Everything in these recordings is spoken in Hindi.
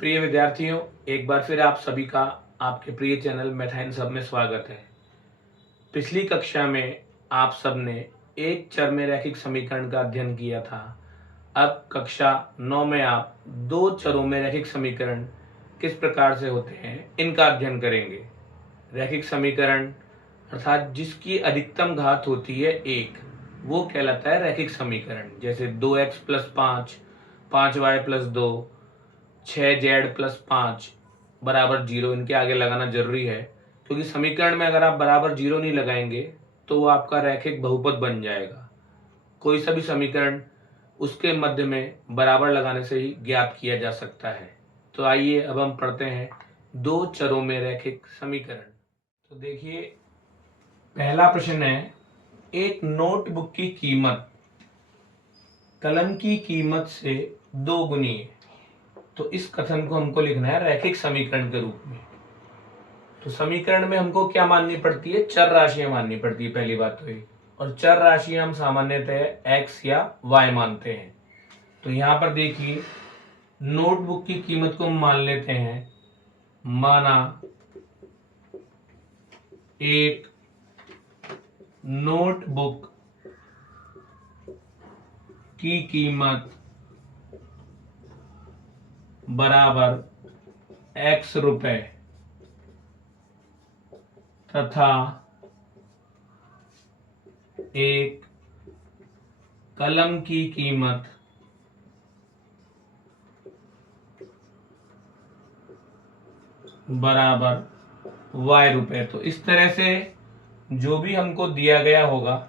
प्रिय विद्यार्थियों, एक बार फिर आप सभी का आपके प्रिय चैनल मैथ इन सब में स्वागत है। पिछली कक्षा में आप सबने एक चर में रैखिक समीकरण का अध्ययन किया था। अब कक्षा 9 में आप दो चरों में रैखिक समीकरण किस प्रकार से होते हैं इनका अध्ययन करेंगे। रैखिक समीकरण अर्थात जिसकी अधिकतम घात होती है एक, वो कहलाता है रैखिक समीकरण। जैसे 2x + 5, 5y + 2, 6z + 5 बराबर 0, इनके आगे लगाना जरूरी है, क्योंकि समीकरण में अगर आप बराबर 0 नहीं लगाएंगे तो वो आपका रैखिक बहुपद बन जाएगा। कोई सा भी समीकरण उसके मध्य में बराबर लगाने से ही ज्ञात किया जा सकता है। तो आइए अब हम पढ़ते हैं दो चरों में रैखिक समीकरण। तो देखिए, पहला प्रश्न है, एक नोटबुक की कीमत कलम की कीमत से 2 गुनी है। तो इस कथन को हमको लिखना है रैखिक समीकरण के रूप में। तो समीकरण में हमको क्या माननी पड़ती है? चर राशियां माननी पड़ती है, पहली बात तो ये। और चर राशियां हम सामान्यतः x या y मानते हैं। तो यहां पर देखिए, नोटबुक की कीमत को हम मान लेते हैं, माना एक नोटबुक की कीमत बराबर x रुपए तथा एक कलम की कीमत बराबर y रुपए। तो इस तरह से जो भी हमको दिया गया होगा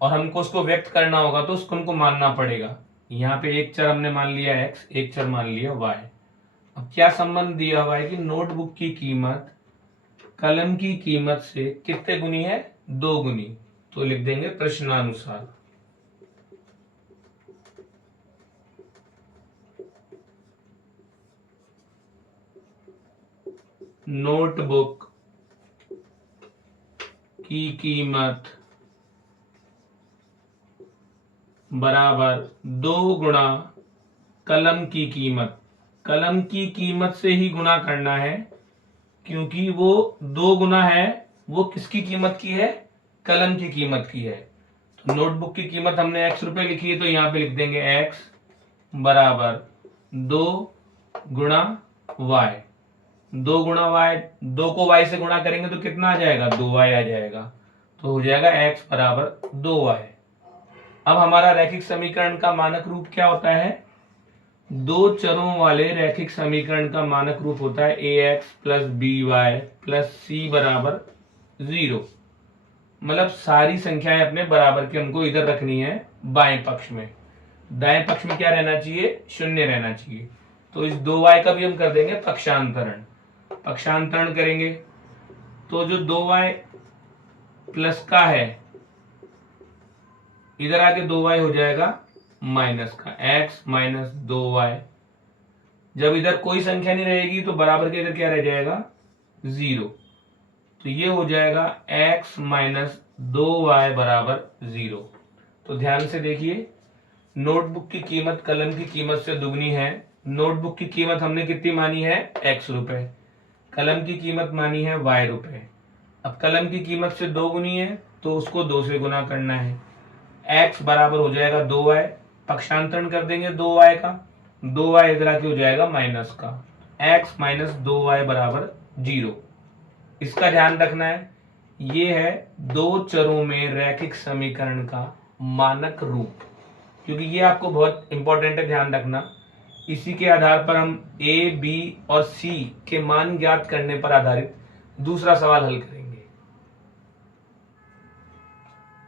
और हमको उसको व्यक्त करना होगा तो उसको हमको मानना पड़ेगा। यहाँ पे एक चर हमने मान लिया x, एक चर मान लिया y। अब क्या संबंध दिया हुआ है कि नोटबुक की कीमत कलम की कीमत से कितने गुनी है? 2 गुनी। तो लिख देंगे प्रश्नानुसार। नोटबुक की कीमत बराबर 2 गुणा कलम की कीमत। कलम की कीमत से ही गुणा करना है, क्योंकि वो 2 गुना है, वो किसकी कीमत की है? कलम की कीमत की है। तो नोटबुक की कीमत हमने x रुपए लिखी है, तो यहां पे लिख देंगे x बराबर 2 गुणा y। 2 गुणा y, 2 को y से गुणा करेंगे तो कितना आ जाएगा? 2y आ जाएगा। तो हो जाएगा x बराबर 2y। अब हमारा रैखिक समीकरण का मानक रूप क्या होता है? दो चरों वाले रैखिक समीकरण का मानक रूप होता है ax + by + c बराबर 0। मतलब सारी संख्याएं अपने बराबर के हमको इधर रखनी है बाएं पक्ष में। दाएं पक्ष में क्या रहना चाहिए? 0 रहना चाहिए। तो इस 2y का भी हम कर देंगे पक्षांतरण। पक्षांतरण करेंगे तो जो 2y प्लस का है, इधर आके 2y हो जाएगा माइनस का, x - 2y। जब इधर कोई संख्या नहीं रहेगी तो बराबर के इधर क्या रह जाएगा? 0। तो ये हो जाएगा x - 2y बराबर 0। तो ध्यान से देखिए, नोटबुक की कीमत कलम की कीमत से दुगनी है। नोटबुक की कीमत हमने कितनी मानी है? x रुपए। कलम की कीमत मानी है y रुपए। अब कलम की कीमत से 2 गुनी है तो उसको 2 से गुना करना है। x बराबर हो जाएगा 2y। पक्षांतरण कर देंगे 2y का, 2y इधर आके हो जाएगा माइनस का। x - 2y बराबर 0। इसका ध्यान रखना है, ये है दो चरों में रैखिक समीकरण का मानक रूप, क्योंकि ये आपको बहुत इंपॉर्टेंट है, ध्यान रखना। इसी के आधार पर हम a, b और c के मान ज्ञात करने पर आधारित दूसरा सवाल हल करेंगे।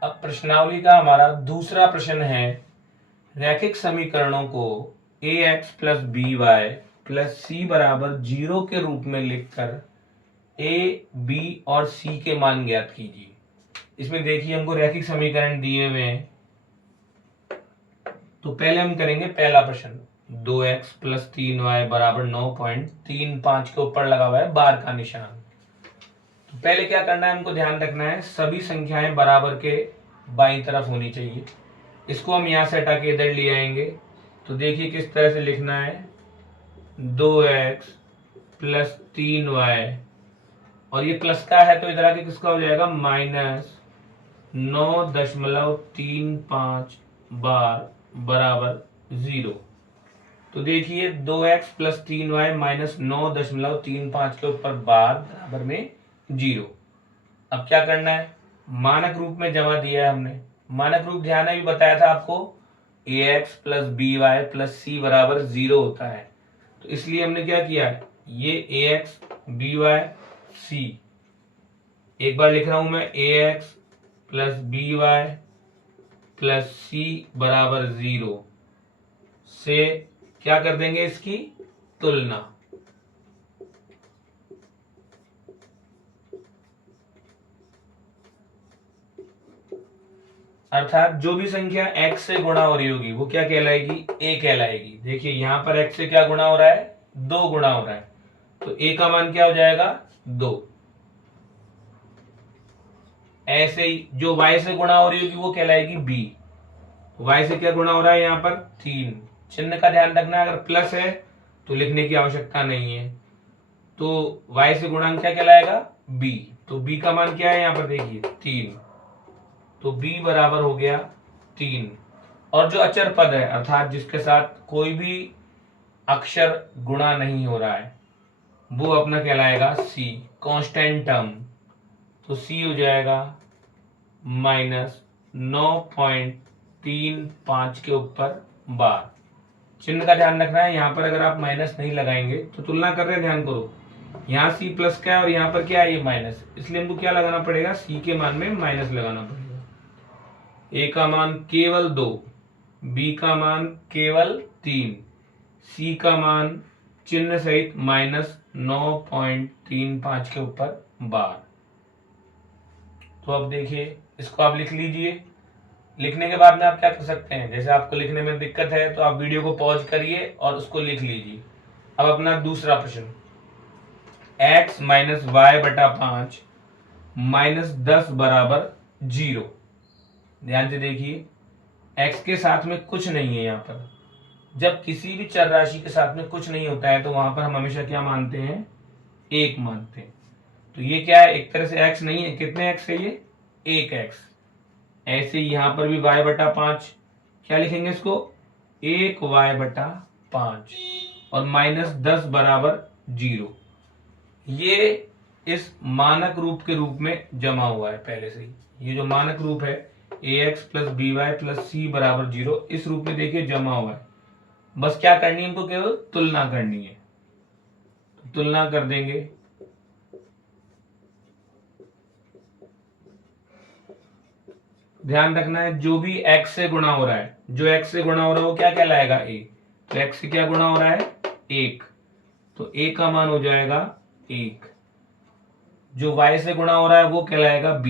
अब प्रश्नावली का हमारा दूसरा प्रश्न है, रैखिक समीकरणों को ax + by + c बराबर 0 के रूप में लिखकर a, b और c के मान ज्ञात कीजिए। इसमें देखिए, हमको रैखिक समीकरण दिए हुए हैं। तो पहले हम करेंगे पहला प्रश्न, 2x + 3y बराबर 9.35 के ऊपर लगा हुआ है बार का निशान। तो पहले क्या करना है, हमको ध्यान रखना है सभी संख्याएं बराबर के बाईं तरफ होनी चाहिए। इसको हम यहां से हटा के इधर ले आएंगे। तो देखिए किस तरह से लिखना है, 2x प्लस 3y, और ये प्लस का है तो इधर आके किसका हो जाएगा, -9.35 बार बराबर 0। तो देखिए 2x प्लस 3y -9.35 के ऊपर बार बराबर में 0। अब क्या करना है, मानक रूप में जमा दिया है हमने। मानक रूप ध्यान है, भी बताया था आपको, ax plus by plus c बराबर 0 होता है। तो इसलिए हमने क्या किया है, ये ax by c, एक बार लिख रहा हूं मैं, ax plus by plus c बराबर 0 से क्या कर देंगे, इसकी तुलना। अर्थात जो भी संख्या x से गुणा हो रही होगी वो क्या कहलाएगी, a कहलाएगी। देखिए यहां पर x से क्या गुणा हो रहा है, 2 गुणा हो रहा है, तो a का मान क्या हो जाएगा, 2। ऐसे ही जो y से गुणा हो रही होगी वो कहलाएगी b। y से क्या गुणा हो रहा है, यहाँ पर 3। चिन्ह का ध्यान रखना, अगर प्लस है तो लिखने की आवश्यकता नहीं है। तो y से गुणांक क्या कहलाएगा, b। तो b का मान क्या है, यहाँ पर देखिए 3, तो b बराबर हो गया 3। और जो अचर पद है, अर्थात जिसके साथ कोई भी अक्षर गुणा नहीं हो रहा है, वो अपना कहलाएगा c, कांस्टेंट टर्म। तो c हो जाएगा -9.35 के ऊपर बार। चिन्ह का ध्यान रखना है, यहां पर अगर आप माइनस नहीं लगाएंगे तो तुलना कर रहे हैं, ध्यान करो, यहाँ c प्लस का है और यहाँ पर क्या है, ये माइनस, इसलिए हमको क्या लगाना पड़ेगा, c के मान में माइनस लगाना पड़ेगा। a का मान केवल 2, b का मान केवल 3, c का मान चिन्ह सहित -9.35 के ऊपर बार। तो अब देखिए, इसको आप लिख लीजिए। लिखने के बाद में आप क्या कर सकते हैं, जैसे आपको लिखने में दिक्कत है तो आप वीडियो को पॉज करिए और उसको लिख लीजिए। अब अपना दूसरा प्रश्न, x माइनस वाई बटा 5 -10 बराबर 0। ध्यान से देखिए, x के साथ में कुछ नहीं है। यहाँ पर जब किसी भी चर राशि के साथ में कुछ नहीं होता है तो वहां पर हम हमेशा क्या मानते हैं, 1 मानते हैं। तो ये क्या है, एक तरह से x नहीं है, कितने x है ये, 1x। ऐसे ही यहां पर भी y बटा 5, क्या लिखेंगे इसको, 1y बटा 5 और -10 बराबर 0। ये इस मानक रूप के रूप में जमा हुआ है पहले से ही। ये जो मानक रूप है ax plus by plus c बराबर 0, इस रूप में देखिए जमा हुआ है। बस क्या करनी है, हमको केवल तुलना करनी है। तो तुलना कर देंगे, ध्यान रखना है, जो भी x से गुणा हो रहा है, जो x से गुणा हो रहा है वो क्या कहलाएगा, a। तो x से क्या गुणा हो रहा है, 1, तो a का मान हो जाएगा 1। जो y से गुणा हो रहा है वो कहलाएगा b।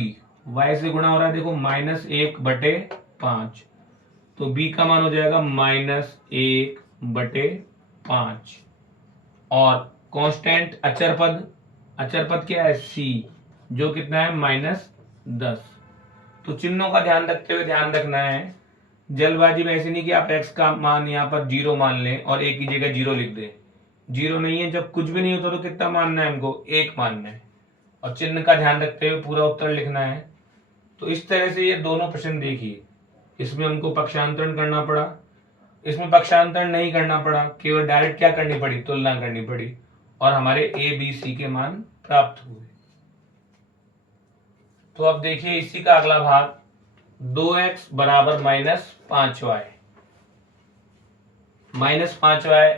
y से गुणा हो रहा है, देखो -1/5, तो b का मान हो जाएगा -1/5। और कांस्टेंट अचर पद, अचर पद क्या है, c, जो कितना है, -10। तो चिन्हों का ध्यान रखते हुए ध्यान रखना है, जल्दबाजी में ऐसे नहीं कि आप x का मान यहाँ पर 0 मान लें और a की जगह 0 लिख दें। 0 नहीं है, जब कुछ भी नहीं होता तो कितना मानना है हमको, 1 मानना है, और चिन्ह का ध्यान रखते हुए पूरा उत्तर लिखना है। तो इस तरह से ये दोनों प्रश्न देखिए, इसमें हमको पक्षांतरण करना पड़ा, इसमें पक्षांतरण नहीं करना पड़ा, केवल डायरेक्ट क्या करनी पड़ी, तुलना करनी पड़ी, और हमारे a b c के मान प्राप्त हुए। तो अब देखिए इसी का अगला भाग, 2x बराबर -5y, -5y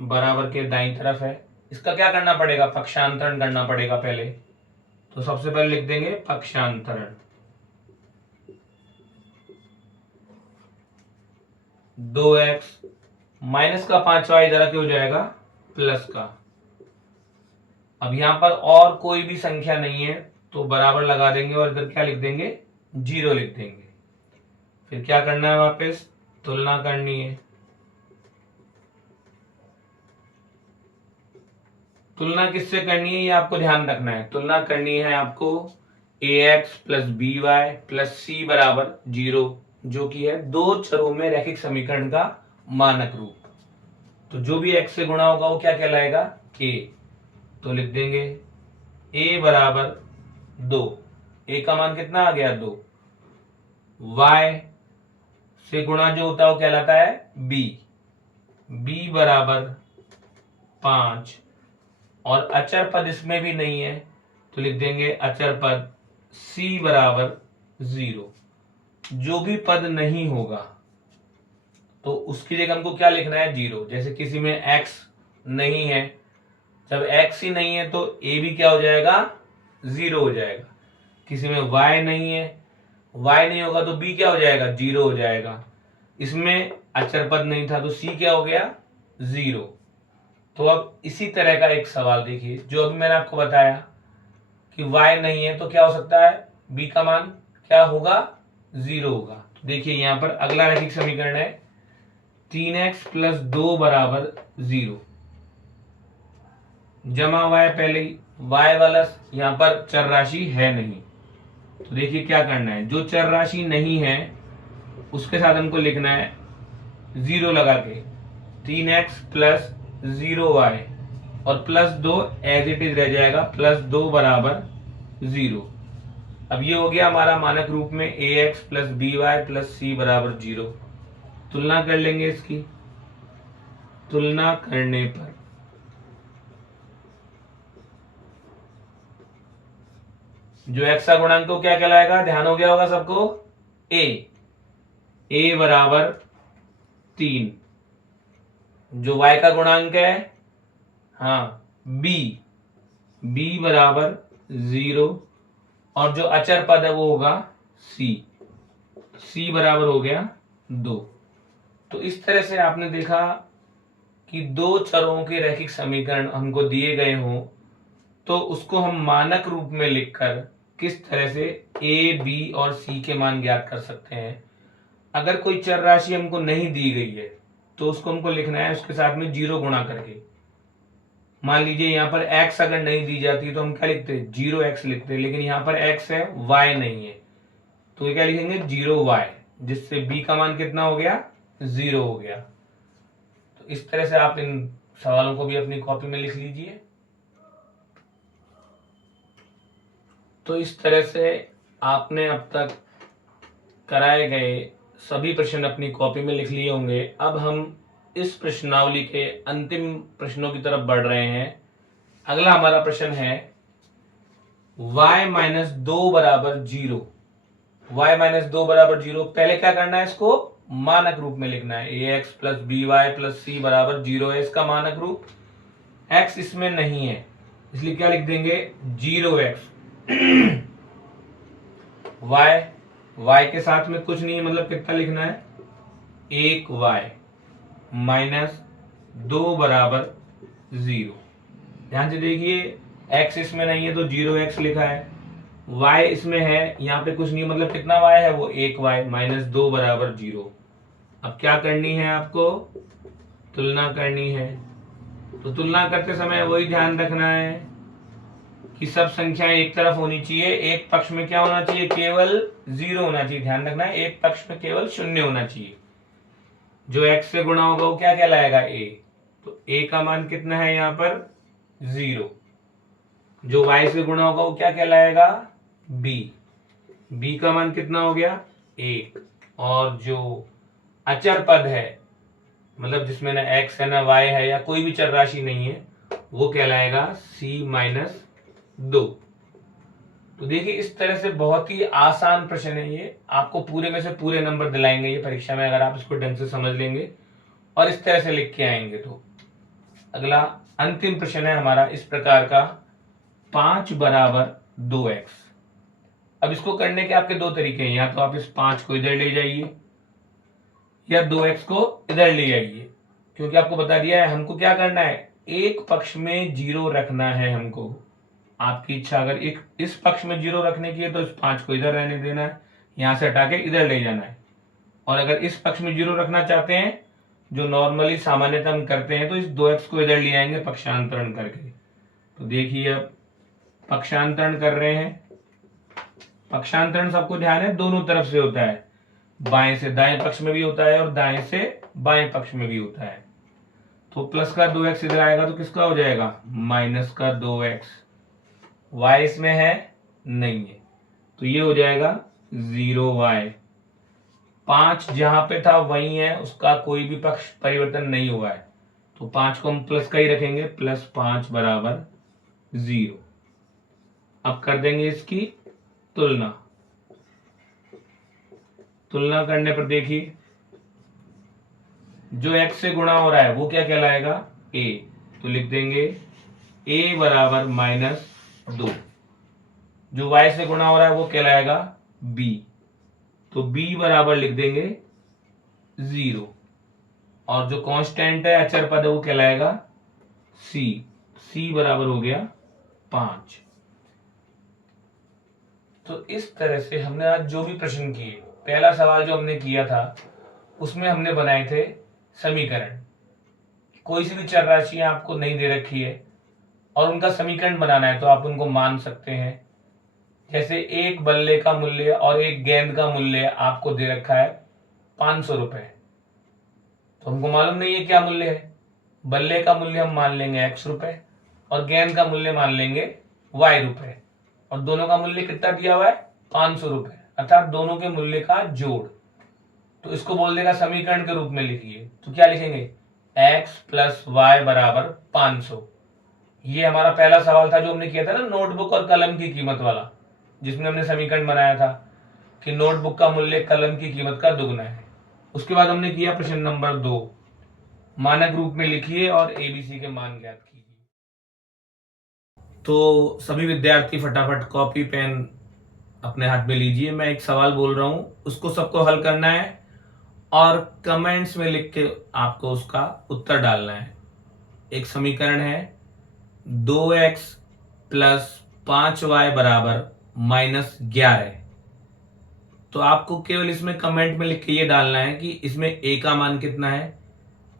बराबर के दाईं तरफ है। इसका क्या करना पड़ेगा, पक्षांतरण करना पड़ेगा पहले। तो सबसे पहले लिख देंगे पक्षांतरण, 2x माइनस का 5y इधर आके हो जाएगा प्लस का। अब यहां पर और कोई भी संख्या नहीं है तो बराबर लगा देंगे और इधर क्या लिख देंगे, 0 लिख देंगे। फिर क्या करना है, वापस तुलना करनी है। तुलना किससे करनी है, ये आपको ध्यान रखना है। तुलना करनी है आपको ax plus by plus c बराबर 0, जो कि है दो चरों में रैखिक समीकरण का मानक रूप। तो जो भी x से गुणा होगा वो क्या कहलाएगा, a। तो लिख देंगे a बराबर 2, a का मान कितना आ गया 2, y से गुणा जो होता है वो कहलाता है b, b बराबर 5, और अचर पद इसमें भी नहीं है तो लिख देंगे अचर पद c बराबर 0। जो भी पद नहीं होगा तो उसकी जगह हमको क्या लिखना है, 0। जैसे किसी में x नहीं है, जब x ही नहीं है तो a भी क्या हो जाएगा, 0 हो जाएगा। किसी में y नहीं है, y नहीं होगा तो b क्या हो जाएगा, 0 हो जाएगा। इसमें अचर पद नहीं था तो c क्या हो गया, 0। तो अब इसी तरह का एक सवाल देखिए, जो अभी मैंने आपको बताया कि y नहीं है तो क्या हो सकता है, b का मान क्या होगा, 0 होगा। तो देखिए यहां पर अगला रैखिक समीकरण है 3x प्लस 2 बराबर 0 जमा y, पहले ही y वाला यहां पर चर राशि है नहीं, तो देखिए क्या करना है, जो चर राशि नहीं है उसके साथ हमको लिखना है 0 लगा के 3x प्लस 0y और प्लस 2 एज इट इज रह जाएगा, प्लस 2 बराबर 0। अब ये हो गया हमारा मानक रूप में ax plus by plus c बराबर 0। तुलना कर लेंगे, इसकी तुलना करने पर जो x का गुणांक को क्या कहलाएगा, ध्यान हो गया होगा सबको, a बराबर 3। जो y का गुणांक है, हाँ b बराबर 0, और जो अचर पद है वो होगा c बराबर हो गया 2। तो इस तरह से आपने देखा कि दो चरों के रैखिक समीकरण हमको दिए गए हों तो उसको हम मानक रूप में लिखकर किस तरह से a, b और c के मान ज्ञात कर सकते हैं। अगर कोई चर राशि हमको नहीं दी गई है तो उसको हमको लिखना है उसके साथ में 0 गुणा करके। मान लीजिए यहाँ पर x अगर नहीं दी जाती तो हम क्या लिखते, 0x लिखते, लेकिन यहाँ पर x है, y नहीं है, तो ये क्या लिखेंगे 0y, जिससे b का मान कितना हो गया, 0 हो गया। तो इस तरह से आप इन सवालों को भी अपनी कॉपी में लिख लीजिए। तो इस तरह से आपने अब तक कराए गए सभी प्रश्न अपनी कॉपी में लिख लिए होंगे। अब हम इस प्रश्नावली के अंतिम प्रश्नों की तरफ बढ़ रहे हैं। अगला हमारा प्रश्न है y माइनस 2 बराबर 0। y माइनस 2 बराबर 0, पहले क्या करना है, इसको मानक रूप में लिखना है। ax plus by plus c बराबर 0 है इसका मानक रूप। x इसमें नहीं है इसलिए क्या लिख देंगे, 0x। y के साथ में कुछ नहीं है, मतलब कितना लिखना है, 1y माइनस 2 बराबर 0। ध्यान से देखिए x इसमें नहीं है तो 0x लिखा है, y इसमें है, यहाँ पे कुछ नहीं, मतलब कितना y है, वो 1y माइनस 2 बराबर 0। अब क्या करनी है आपको, तुलना करनी है। तो तुलना करते समय वही ध्यान रखना है कि सब संख्याएं एक तरफ होनी चाहिए, एक पक्ष में क्या होना चाहिए, केवल 0 होना चाहिए। ध्यान रखना है, एक पक्ष में केवल 0 होना चाहिए। जो x से गुणा होगा वो क्या कहलाएगा, a। तो a का मान कितना है यहाँ पर, 0। जो y से गुणा होगा वो क्या कहलाएगा, b का मान कितना हो गया, 1। और जो अचर पद है, मतलब जिसमें ना x है ना y है या कोई भी चर राशि नहीं है, वो कहलाएगा c माइनस 2। तो देखिए इस तरह से बहुत ही आसान प्रश्न है ये, आपको पूरे में से पूरे नंबर दिलाएंगे ये परीक्षा में, अगर आप इसको ढंग से समझ लेंगे और इस तरह से लिख के आएंगे तो। अगला अंतिम प्रश्न है हमारा इस प्रकार का, 5 बराबर 2x। अब इसको करने के आपके दो तरीके हैं, या तो आप इस 5 को इधर ले जाइए या 2x को इधर ले आइए, क्योंकि आपको बता दिया है हमको क्या करना है, एक पक्ष में 0 रखना है हमको। आपकी इच्छा अगर एक इस पक्ष में 0 रखने की है तो इस 5 को इधर रहने देना है, यहां से हटा के इधर ले जाना है। और अगर इस पक्ष में 0 रखना चाहते हैं, जो नॉर्मली सामान्यतः हम करते हैं, तो इस 2x को इधर ले आएंगे पक्षांतरण करके। तो देखिए अब पक्षांतरण कर रहे हैं। पक्षांतरण सबको ध्यान है दोनों तरफ से होता है, बाएं से दाएं पक्ष में भी होता है और दाएं से बाएं पक्ष में भी होता है। तो प्लस का 2x इधर आएगा तो किसका हो जाएगा, माइनस का 2x। y इसमें है नहीं है तो ये हो जाएगा 0y। 5 जहां पे था वही है, उसका कोई भी पक्ष परिवर्तन नहीं हुआ है, तो 5 को हम प्लस का ही रखेंगे, +5 बराबर 0। अब कर देंगे इसकी तुलना। तुलना करने पर देखिए जो x से गुणा हो रहा है वो क्या कहलाएगा, a, तो लिख देंगे a बराबर -2। जो y से गुणा हो रहा है वो कहलाएगा b, तो b बराबर लिख देंगे 0। और जो कांस्टेंट है, अचर पद है, वो कहलाएगा c बराबर हो गया 5। तो इस तरह से हमने आज जो भी प्रश्न किए, पहला सवाल जो हमने किया था उसमें हमने बनाए थे समीकरण। कोई सी भी चर राशि आपको नहीं दे रखी है और उनका समीकरण बनाना है तो आप उनको मान सकते हैं। जैसे एक बल्ले का मूल्य और एक गेंद का मूल्य आपको दे रखा है 500 रुपए, तो हमको मालूम नहीं है क्या मूल्य है। बल्ले का मूल्य हम मान लेंगे x रुपए और गेंद का मूल्य मान लेंगे y रुपए, और दोनों का मूल्य कितना दिया हुआ है, 500 रुपए, अर्थात दोनों के मूल्य का जोड़। तो इसको बोल देगा समीकरण के रूप में लिखिए, तो क्या लिखेंगे, x + y बराबर 500। ये हमारा पहला सवाल था जो हमने किया था ना, नोटबुक और कलम की कीमत वाला, जिसमें हमने समीकरण बनाया था कि नोटबुक का मूल्य कलम की कीमत का दुगना है। उसके बाद हमने किया प्रश्न नंबर 2, मानक रूप में लिखिए और एबीसी के मान ज्ञात कीजिए। तो सभी विद्यार्थी फटाफट कॉपी पेन अपने हाथ में लीजिए। मैं एक सवाल बोल रहा हूं, उसको सबको हल करना है और कमेंट्स में लिख के आपको उसका उत्तर डालना है। एक समीकरण है 2x + 5y बराबर -11। तो आपको केवल इसमें कमेंट में लिख के ये डालना है कि इसमें a का मान कितना है,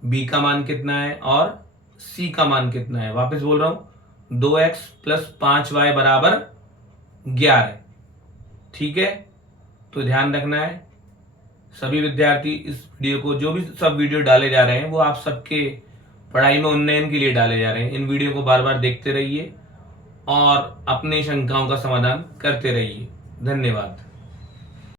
b का मान कितना है और c का मान कितना है। वापस बोल रहा हूं, 2x + 5y बराबर 11। ठीक है, तो ध्यान रखना है सभी विद्यार्थी। इस वीडियो को, जो भी सब वीडियो डाले जा रहे हैं वो आप सबके पढ़ाई में उन्नयन के लिए डाले जा रहे हैं। इन वीडियो को बार बार देखते रहिए और अपनी शंकाओं का समाधान करते रहिए। धन्यवाद।